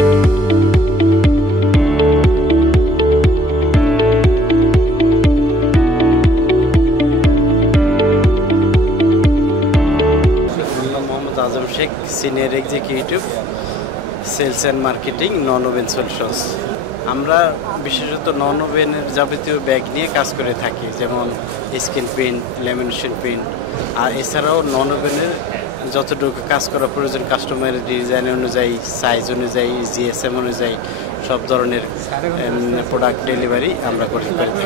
Azam Sheikh, senior executive sales and marketing, non woven solutions. আমরা বিশেষত নন ওভেনের যাবতীয় ব্যাগ নিয়ে কাজ করে থাকি, যেমন স্ক্রিন প্রিন্ট, ল্যামিনেশন প্রিন্ট, আর এছাড়াও নন ওভেনের যতটুকু কাজ করা প্রয়োজন কাস্টমারের ডিজাইন অনুযায়ী, সাইজ অনুযায়ী, জিএসএম অনুযায়ী সব ধরনের প্রোডাক্ট ডেলিভারি আমরা করে থাকি।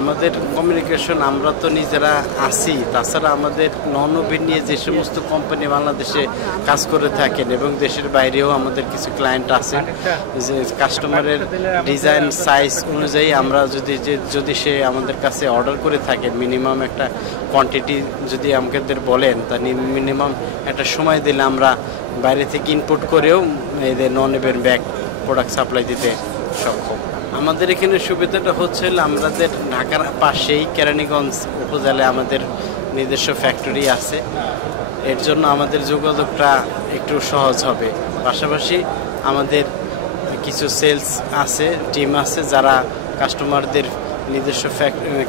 আমাদের কমিউনিকেশন, আমরা তো নিজেরা আছি, তাছাড়া আমাদের নন ওভেন নিয়ে যে সমস্ত কোম্পানি বাংলাদেশে কাজ করে থাকেন এবং দেশের বাইরেও আমাদের কিছু ক্লায়েন্ট আছে, যে কাস্টমারের ডিজাইন সাইজ অনুযায়ী আমরা যদি সে আমাদের কাছে অর্ডার করে থাকে, মিনিমাম একটা কোয়ান্টিটি যদি আমাদের বলেন, তা মিনিমাম একটা সময় দিলে আমরা বাইরে থেকে ইনপুট করেও এদের non woven bag product supply দিতে সক্ষম। আমাদের এখানে সুবিধাটা হচ্ছে আমাদের ঢাকার পাশেই কেরানীগঞ্জ উপজেলায় আমাদের নিজস্ব ফ্যাক্টরি আছে, এর জন্য আমাদের যোগাযোগটা একটু সহজ হবে। পাশাপাশি আমাদের কিছু সেলস আছে, টিম আছে, যারা কাস্টমারদের নিজস্ব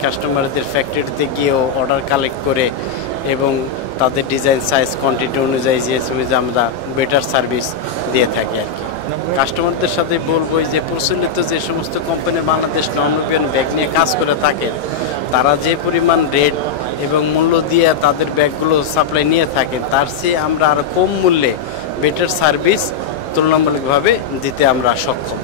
কাস্টমারদের ফ্যাক্টরিতে গিয়েও অর্ডার কালেক্ট করে এবং তাদের ডিজাইন সাইজ কোয়ান্টিটি অনুযায়ী যে আমরা বেটার সার্ভিস দিয়ে থাকি আর কি। কাস্টমারদের সাথে বলবো যে প্রচলিত যে সমস্ত company Bangladesh non woven bag নিয়ে কাজ করে থাকে, তারা যে পরিমাণ রেট এবং মূল্য দিয়ে তাদের ব্যাগগুলো সাপ্লাই নিয়ে থাকেন, তার চেয়ে আমরা আরও কম মূল্যে বেটার সার্ভিস তুলনামূলকভাবে দিতে আমরা সক্ষম।